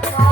Bye.